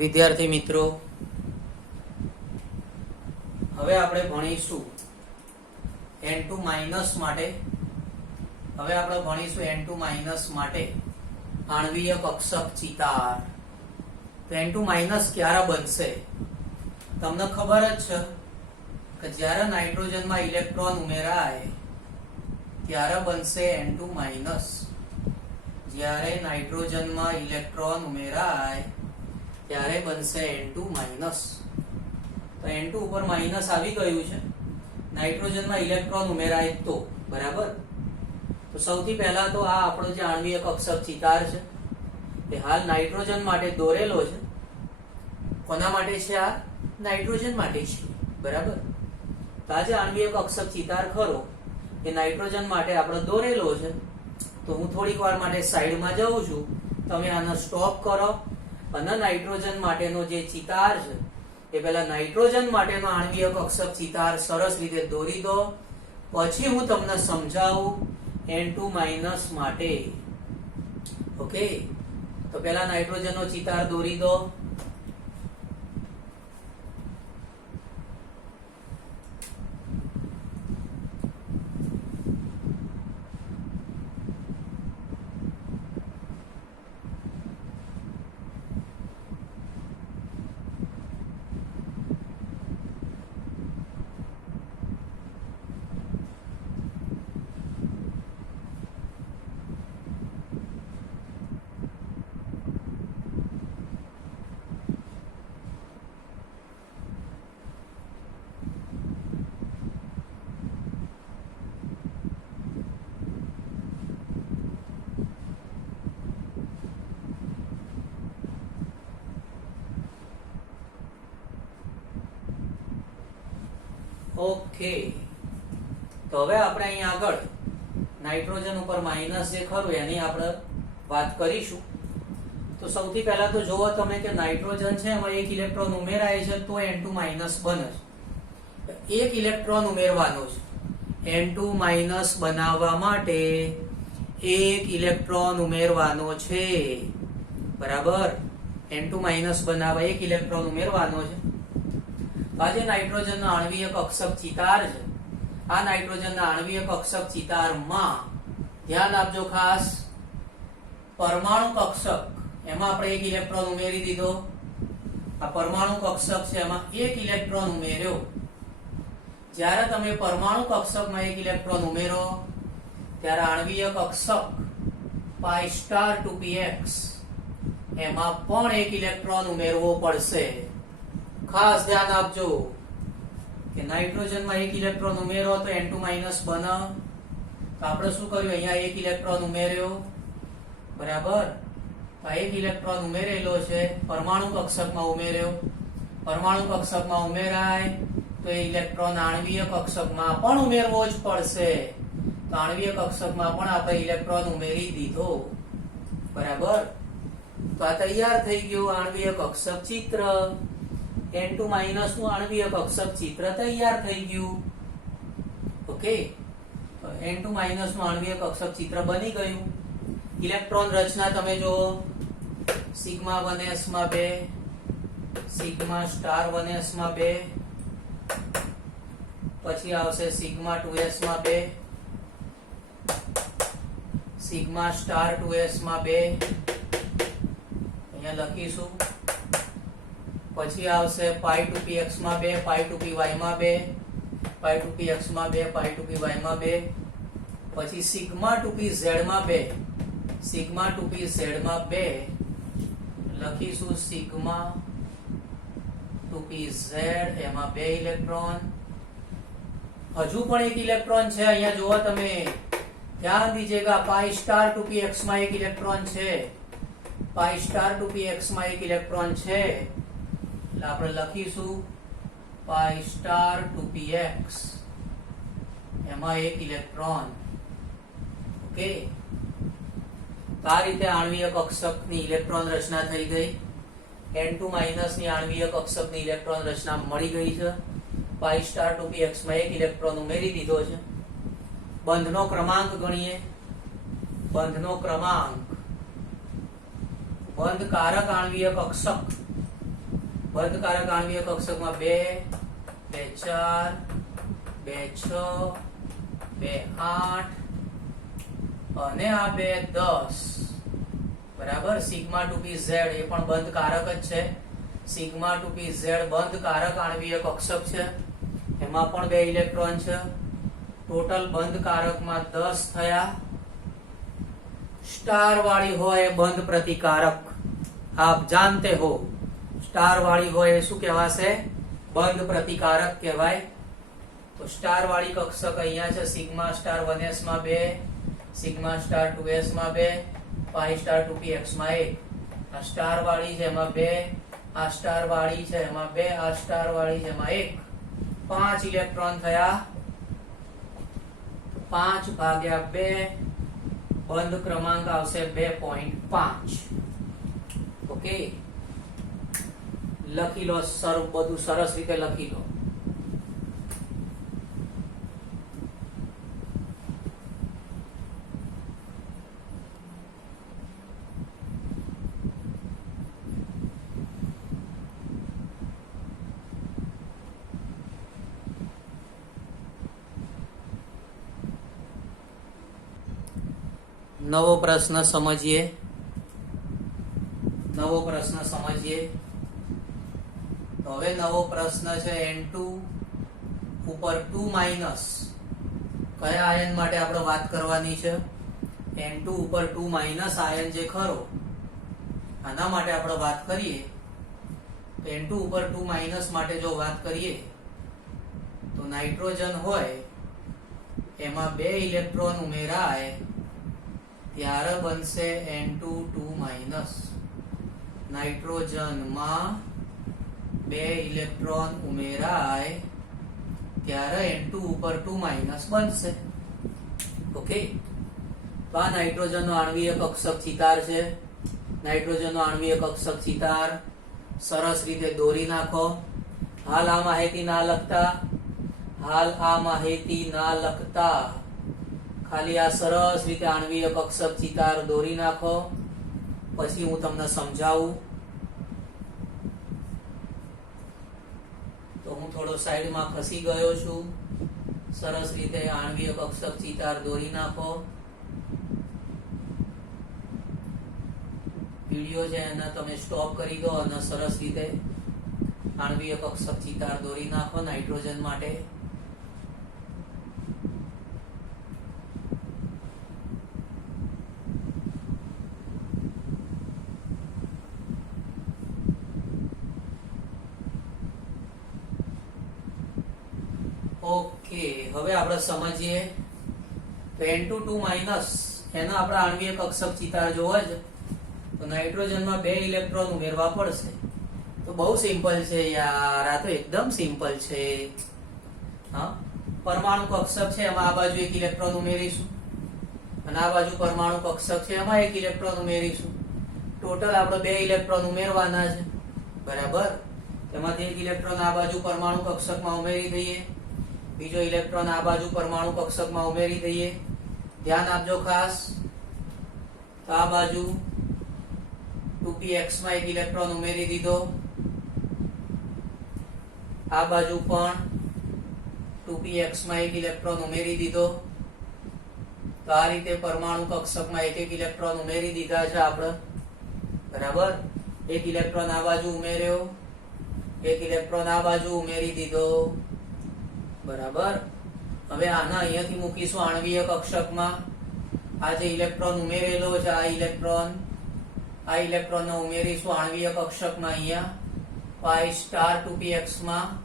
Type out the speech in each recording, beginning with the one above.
વિદ્યાર્થી મિત્રો, હવે આપણે ભણીશું એન ટુ માઇનસ માટે. હવે આપણે ભણીશું એન ટુ માઇનસ માટે આણવીય કક્ષક ચિતાર તો એન ટુ માઇનસ ક્યારે બનશે? તમને ખબર જ છે કે જ્યારે નાઇટ્રોજનમાં ઇલેક્ટ્રોન ઉમેરાય, ત્યારે બનશે એન ટુ માઇનસ જ્યારે નાઇટ્રોજનમાં ઇલેક્ટ્રોન ઉમેરાય ત્યારે બનશે N2 માઇનસ તો N2 ઉપર માઇનસ આવી ગયું છે. નાઇટ્રોજનમાં ઇલેક્ટ્રોન ઉમેરાય તો, બરાબર? તો સૌથી પહેલા તો આ આપણો જે આણ્વીય કક્ષક ચિતાર છે. એ હાલ નાઇટ્રોજન માટે દોરેલો છે. કોના માટે છે આ? નાઇટ્રોજન માટે છે. બરાબર? તો આ જે આણ્વીય કક્ષક ચિતાર ખરો એ નાઇટ્રોજન માટે આપણે દોરેલો છે. તો હું થોડીક વાર માટે સાઈડમાં જાઉં છું. તમે આનો સ્ટોપ કરો. અને નાઇટ્રોજન માટેનો જે ચિતાર છે, એ પહેલા નાઇટ્રોજન માટેનો આણ્વીય કક્ષક ચિતાર સરસ રીતે દોરી દો. પછી હું તમને સમજાવું N2 માઇનસ માટે. ઓકે તો પહેલા નાઇટ્રોજનનો ચિતાર દોરી દો. ઓકે. તો હવે આપણે અહીંયા આગળ નાઇટ્રોજન ઉપર માઇનસ જે ખરું એની આપણે વાત કરીશું. તો સૌથી પહેલા તો જોવો તમે કે નાઇટ્રોજન છે એમાં એક ઇલેક્ટ્રોન ઉમેરાય છે તો N2 માઇનસ બને છે. એક ઇલેક્ટ્રોન ઉમેરવાનો છે. N2 માઇનસ બનાવવા માટે એક ઇલેક્ટ્રોન ઉમેરવાનો છે. બરાબર? N2 માઇનસ બનાવવા એક ઇલેક્ટ્રોન ઉમેરવાનો છે. તો આ જે નાઇટ્રોજનનો આણ્વીય કક્ષક ચિતાર છે. આ નાઇટ્રોજનના આણવીય કક્ષક ચિતારમાં ધ્યાન આપજો ખાસ, પરમાણુ કક્ષક, એમાં આપણે એક ઇલેક્ટ્રોન ઉમેરી દીધો. આ પરમાણુ કક્ષક છે, એમાં એક ઇલેક્ટ્રોન ઉમેર્યો. જ્યારે તમે પરમાણુ કક્ષકમાં એક ઇલેક્ટ્રોન ઉમેરો, ત્યારે આણ્વીય કક્ષક પાઈ સ્ટાર ટુ px, એમાં પણ એક ઇલેક્ટ્રોન ઉમેરવો પડશે. ખાસ ધ્યાન આપજો કે નાઇટ્રોજનમાં એક ઇલેક્ટ્રોન ઉમેરો તો N2 માઇનસ બને. તો આપણે શું કર્યું? અહીંયા એક ઇલેક્ટ્રોન ઉમેર્યો. બરાબર? તો એક ઇલેક્ટ્રોન ઉમેરેલો છે. પરમાણુ કક્ષકમાં ઉમેર્યો. પરમાણુ કક્ષકમાં ઉમેરાય તો એ ઇલેક્ટ્રોન આણવીય કક્ષકમાં પણ ઉમેરવો જ પડશે. તો આણવીય કક્ષકમાં પણ આપણે ઇલેક્ટ્રોન ઉમેરી દીધો. બરાબર? તો આ તૈયાર થઈ ગયું આણવીય કક્ષક ચિત્ર. N2 માઇનસનું આણ્વીય કક્ષક ચિત્ર તૈયાર થઈ ગયું. ઓકે એન N2 માઇનસનું આણ્વીય કક્ષક ચિત્ર બની ગયું. ઇલેક્ટ્રોન રચના તમે જો સિગ્મા 1s માં બે. સિગ્મા સ્ટાર 1s માં બે. પછી આવશે સિગ્મા 2s માં બે. સિગ્મા સ્ટાર 2s માં બે. અહીંયા લખીશું. પછી આવશે પાઈ ટુ પી એક્સમાં બે પાઈ ટુ પી વાયમાં બે પાઈ ટુ પી એક્સમાં બે પાઈ ટુ પી વાયમાં બે, પછી સિગ્મા ટુ પી ઝેડમાં બે સિગ્મા ટુ પી ઝેડમાં બે, લખીશું સિગ્મા ટુ પી ઝેડ એમાં બે ઇલેક્ટ્રોન હજુ પણ એક ઇલેક્ટ્રોન છે, અહીંયા જુઓ તમે. ધ્યાન દીજેગા પાઈ સ્ટાર ટુ પી એક્સમાં એક ઇલેક્ટ્રોન છે. પાઈ સ્ટાર ટુ પી એક્સમાં એક ઇલેક્ટ્રોન છે. એટલે આપણે લખીશું pi star two p x એમાં એક ઇલેક્ટ્રોન ઓકે? આ રીતે આણ્વીય કક્ષકની ઇલેક્ટ્રોન રચના થઈ ગઈ. N2 માઇનસની આણ્વીય કક્ષકની ઇલેક્ટ્રોન રચના મળી ગઈ છે. પાઈ સ્ટાર ટુ પી એક્સમાં એક ઇલેક્ટ્રોન ઉમેરી દીધો છે. બંધનો ક્રમાંક ગણીએ. બંધનો ક્રમાંક. બંધ કારક આણ્વીય કક્ષક બંધકારક આણ્વીય કક્ષકમાં બે બે ચાર, બે છ, બે આઠ અને આ બે દસ. બરાબર? સિગ્મા ટુ પી ઝેડ એ પણ બંધકારક જ છે. સિગ્મા ટુ પી ઝેડ બંધકારક આણ્વીય કક્ષક છે. એમાં પણ બે ઇલેક્ટ્રોન છે. ટોટલ બંધકારકમાં દસ થયા. સ્ટાર વાળી હોય બંધ પ્રતિકારક. આપ જાણતે હો. સ્ટાર વાળી હોય એ શું કહેવાશે? બંધ પ્રતિકારક કહેવાય. તો સ્ટાર વાળી કક્ષક અહીંયા છે, સિગ્મા સ્ટાર વન એસમાં બે, સિગ્મા સ્ટાર એસમાં બે, પાઈ સ્ટાર ટુ પી એક્સમાં એક. આ સ્ટાર વાળી છે એમાં બે, આ સ્ટાર વાળી છે એમાં બે, આ સ્ટાર વાળી છે એમાં એક. પાંચ ઇલેક્ટ્રોન થયા. પાંચ ભાગ્યા બે, બંધ ક્રમાંક આવશે બે પોઈન્ટ પાંચ. ઓકે? લખી લો સર્વ બધું સરસ રીતે લખી લો. નવો પ્રશ્ન સમજીએ. નવો પ્રશ્ન સમજીએ. હવે નવો પ્રશ્ન છે એન ટુ ઉપર ટુ માઇનસ કયા આયન માટે આપણે વાત કરવાની છે? એન ટુ ઉપર ટુ માઇનસ આયન જે ખરો, આના માટે આપણે વાત કરીએ. તો N2 ઉપર ટુ માઇનસ માટે જો વાત કરીએ, તો નાઇટ્રોજન હોય, એમાં બે ઇલેક્ટ્રોન ઉમેરાય, ત્યારે બનશે N2 2 માઇનસ નાઇટ્રોજનમાં બે ઇલેક્ટ્રોન ઉમેરાય, ત્યારે N2 ઉપર 2 માઇનસ બનશે. ઓકે? તો આ નાઇટ્રોજનનો આણ્વીય કક્ષક ચિતાર છે. નાઇટ્રોજનનો આણ્વીય કક્ષક ચિતાર સરસ રીતે દોરી નાખો. હાલ આ માહિતી ના લખતા, હાલ આ માહિતી ના લખતા ખાલી આ સરસ રીતે આણ્વીય કક્ષક ચિતાર દોરી નાખો. પછી હું તમને સમજાવું તો હું થોડો સાઈડમાં ખસી ગયો છું. સરસ રીતે આણવીય કક્ષક ચિતાર દોરી નાખો. વીડિયો છે એને તમે સ્ટોપ કરી દો અને સરસ રીતે આણવીય કક્ષક ચિતાર દોરી નાખો નાઇટ્રોજન માટે. ઓકે, હવે આપણે સમજીએ. તો N2 2 માઇનસ, એના આપણે આણ્વીય કક્ષક ચિતાર જોવા છે. તો નાઇટ્રોજનમાં બે ઇલેક્ટ્રોન ઉમેરવા પડશે. તો બહુ સિમ્પલ છે યાર, આ તો એકદમ સિમ્પલ છે. હા? પરમાણુ કક્ષક છે, એમાં આ બાજુ એક ઇલેક્ટ્રોન ઉમેરીશું. અને આ બાજુ પરમાણુ કક્ષક છે, એમાં એક ઇલેક્ટ્રોન ઉમેરીશું. ટોટલ આપણે બે ઇલેક્ટ્રોન ઉમેરવાના છે. બરાબર? એમાંથી એક ઇલેક્ટ્રોન આ બાજુ પરમાણુ કક્ષકમાં ઉમેરી દઈએ. બીજો ઇલેક્ટ્રોન આ બાજુ પરમાણુ કક્ષકમાં ઉમેરી દઈએ. ધ્યાન આપજો ખાસ. તો આ બાજુ 2px એક્સમાં એક ઇલેક્ટ્રોન ઉમેરી દીધો. આ બાજુ પણ 2px એક્સમાં એક ઇલેક્ટ્રોન ઉમેરી દીધો. તો આ રીતે પરમાણુ કક્ષકમાં એક એક ઇલેક્ટ્રોન ઉમેરી દીધા છે આપણે. બરાબર? એક ઇલેક્ટ્રોન આ બાજુ ઉમેર્યો. એક ઇલેક્ટ્રોન આ બાજુ ઉમેરી દીધો. બરાબર? હવે આના અહીંયાથી મૂકીશું આણવીય કક્ષકમાં. આ જે ઇલેક્ટ્રોન ઉમેરેલો છે, આ ઇલેક્ટ્રોન, આ ઇલેક્ટ્રોનને ઉમેરીશું આણવીય કક્ષકમાં અહીંયા. પાઈ સ્ટાર ટુ માં.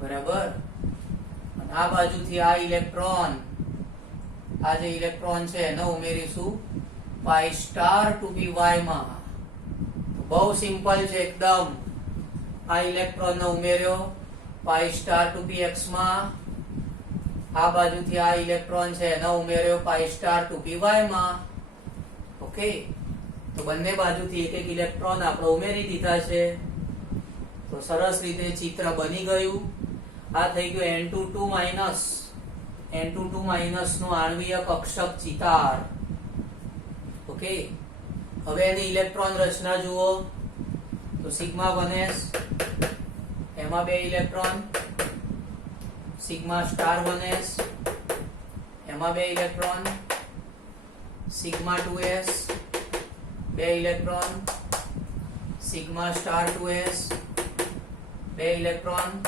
બરાબર? આ બાજુથી આ ઇલેક્ટ્રોન, આ જે ઇલેક્ટ્રોન છે, એને ઉમેરીશું પાઈ સ્ટાર ટુ પી માં. બહુ સિમ્પલ છે, એકદમ. આ ઇલેક્ટ્રોનને ઉમેર્યો. પાઈ સ્ટાર ટુ પી માં આ બાજુથી આ ઇલેક્ટ્રોન છે, એનો ઉમેર્યો પાઈ સ્ટાર ટુ પી માં. ઓકે તો બંને બાજુથી એક એક ઇલેક્ટ્રોન આપણે ઉમેરી દીધા છે. તો સરસ રીતે ચિત્ર બની ગયું. આ થઈ ગયું N2 2 માઇનસ N2 2 માઇનસનું આણવીય કક્ષક ચિતાર. ઓકે હવે એની ઇલેક્ટ્રોન રચના જુઓ. તો સિગ્મા વન એસ એમાં બે electron, sigma star one S, એમાં બે ઇલેક્ટ્રોન, સિગ્મા ટુ એસ, બે electron, sigma star two S, બે electron,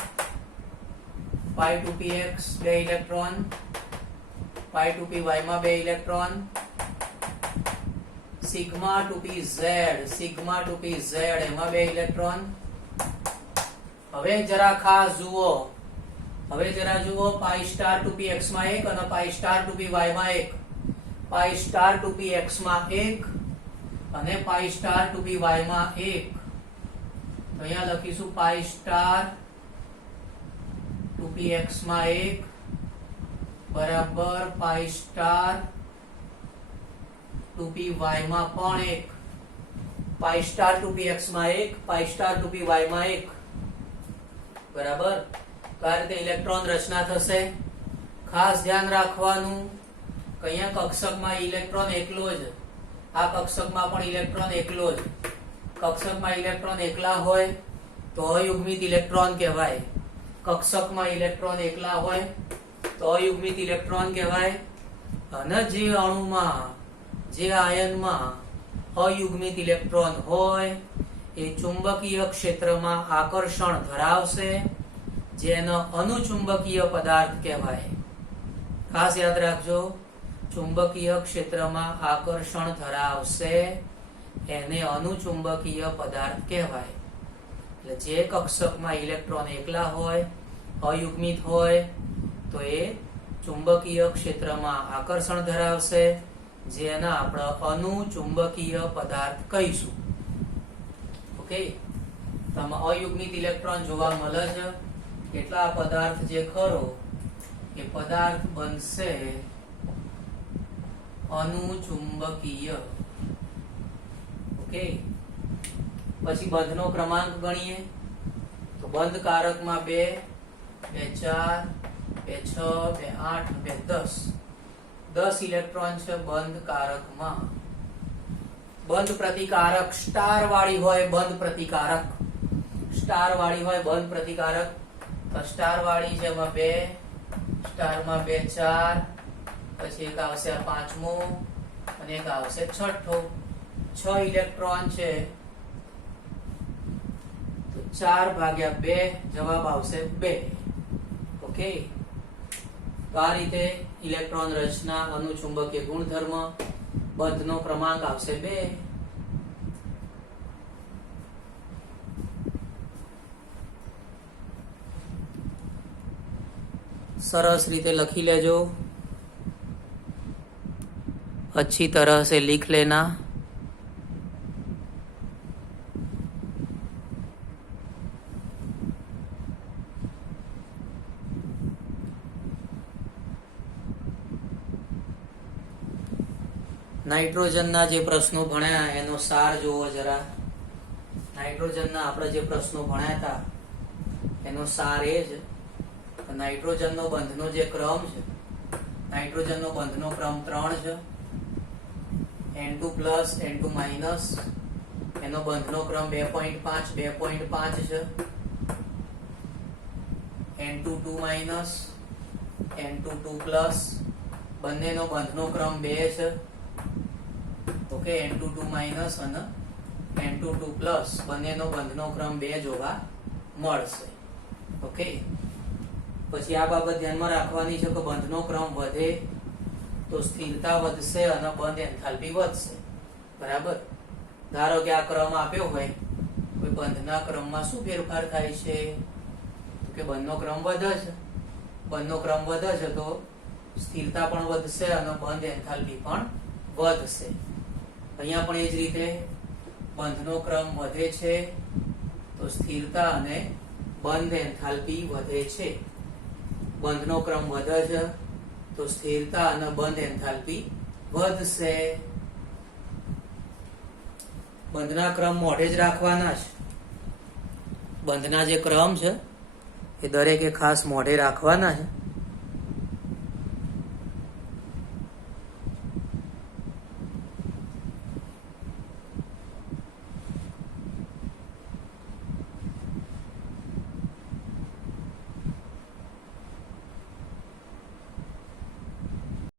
pi two p x બે ઇલેક્ટ્રોન, પાઈ ટુ પી વાયમાં બે electron, sigma two p z, sigma two p z એમાં બે electron હવે જરા ખાસ જુઓ. હવે જરા જુઓ પાઈ સ્ટાર ટુ પી એક્સમાં એક અને પાઈ સ્ટાર ટુ પી વાયમાં એક. પાઈ સ્ટાર ટુ પી એક્સમાં એક અને પાઈ સ્ટાર ટુ પી વાયમાં એક. અહીંયા લખીશું પાઈ સ્ટાર ટુ પી એક્સમાં એક બરાબર પાઈ સ્ટાર ટુ પી વાયમાં પણ એક. પાઈ સ્ટાર ટુ પી એક્સમાં એક પાઈ સ્ટાર ટુ પી વાયમાં એક. બરાબર? તો રીતે ઇલેક્ટ્રોન રચના થશે. ખાસ ધ્યાન રાખવાનું કયા કક્ષકમાં ઇલેક્ટ્રોન એકલો જ. આ કક્ષકમાં પણ ઇલેક્ટ્રોન એકલો જ. કક્ષકમાં ઇલેક્ટ્રોન એકલા હોય તો અયુગ્મિત ઇલેક્ટ્રોન કહેવાય. કક્ષકમાં ઇલેક્ટ્રોન એકલા હોય તો અયુગ્મિત ઇલેક્ટ્રોન કહેવાય. અને જે અણુમાં, જે આયનમાં અયુગ્મિત ઇલેક્ટ્રોન હોય એ ચુંબકીય ક્ષેત્રમાં આકર્ષણ ધરાવશે, જેનો અનુચુંબકીય પદાર્થ કહેવાય. ખાસ યાદ રાખજો, ચુંબકીય ક્ષેત્રમાં આકર્ષણ ધરાવશે, એને અનુચુંબકીય પદાર્થ કહેવાય. એટલે જે કક્ષકમાં ઇલેક્ટ્રોન એકલા હોય, અયુગ્મિત હોય, તો એ ચુંબકીય ક્ષેત્રમાં આકર્ષણ ધરાવશે, જેના આપણે અનુચુંબકીય પદાર્થ કહીશું. ઓકે તમે અયુગ્મિત ઇલેક્ટ્રોન જોવા મળે છે? કેટલા પદાર્થ જે ખરો કે પદાર્થ બનશે અનુચુંબકીય. ઓકે? પછી બંધનો ક્રમાંક ગણીએ. તો બંધ કારકમાં બે બે ચાર, બે છ, બે આઠ, બે દસ. દસ ઇલેક્ટ્રોન છે બંધ કારકમાં. બંધ પ્રતિકારક સ્ટાર વાળી હોય બંધ પ્રતિકારક. સ્ટાર વાળી હોય બંધ પ્રતિકારક. સ્ટાર વાળી છે એમાં બે, સ્ટારમાં બે ચાર, પછી એક આવશે આ પાંચમો, અને એક આવશે છઠ્ઠો. છ ઇલેક્ટ્રોન છે. તો ચાર ભાગ્યા બે જવાબ આવશે બે. ઓકે? તો આ રીતે ઇલેક્ટ્રોન રચના, અનુચુંબકીય ગુણધર્મ બંધનો ક્રમાંક આવશે બે સરસ રીતે લખી લેજો अच्छी तरह से लिख लेना નાઇટ્રોજનના જે પ્રશ્નો ભણ્યા, એનો સાર જોવો જરા. નાઇટ્રોજનના આપણે જે પ્રશ્નો ભણ્યા હતા, એનો સાર એ કે નાઇટ્રોજનનો બંધનો જે ક્રમ છે, નાઇટ્રોજનનો બંધનો ક્રમ ત્રણ છે. N two plus N two minus એનો બંધનો ક્રમ બે પોઈન્ટ પાંચ, બે પોઈન્ટ પાંચ છે. N two two minus N two two plus બંનેનો બંધનો ક્રમ બે છે. ઓકે N2 ટુ માઇનસ અને N2 ટુ પ્લસ બંનેનો બંધનો ક્રમ બે જોવા મળશે. ઓકે પછી આ બાબત ધ્યાનમાં રાખવાની છે કે બંધનો ક્રમ વધે તો સ્થિરતા વધશે અને બંધ એન્થાલ્પી વધશે. બરાબર? ધારો કે આ ક્રમ આપ્યો હોય કોઈ બંધના ક્રમમાં શું ફેરફાર થાય છે? કે બંધનો ક્રમ વધે છે. બંધનો ક્રમ વધે છે તો સ્થિરતા પણ વધશે અને બંધ એન્થાલ્પી પણ વધશે. અહીંયા પણ એ જ રીતે બંધનો ક્રમ વધે છે, તો સ્થિરતા અને બંધ એન્થાલ્પી વધે છે. બંધનો ક્રમ વધે છે તો સ્થિરતા અને બંધ એન્થાલ્પી વધશે. બંધના ક્રમ મોઢે જ રાખવાના છે બંધના જે ક્રમ છે, એ દરેકે ખાસ મોઢે રાખવાના છે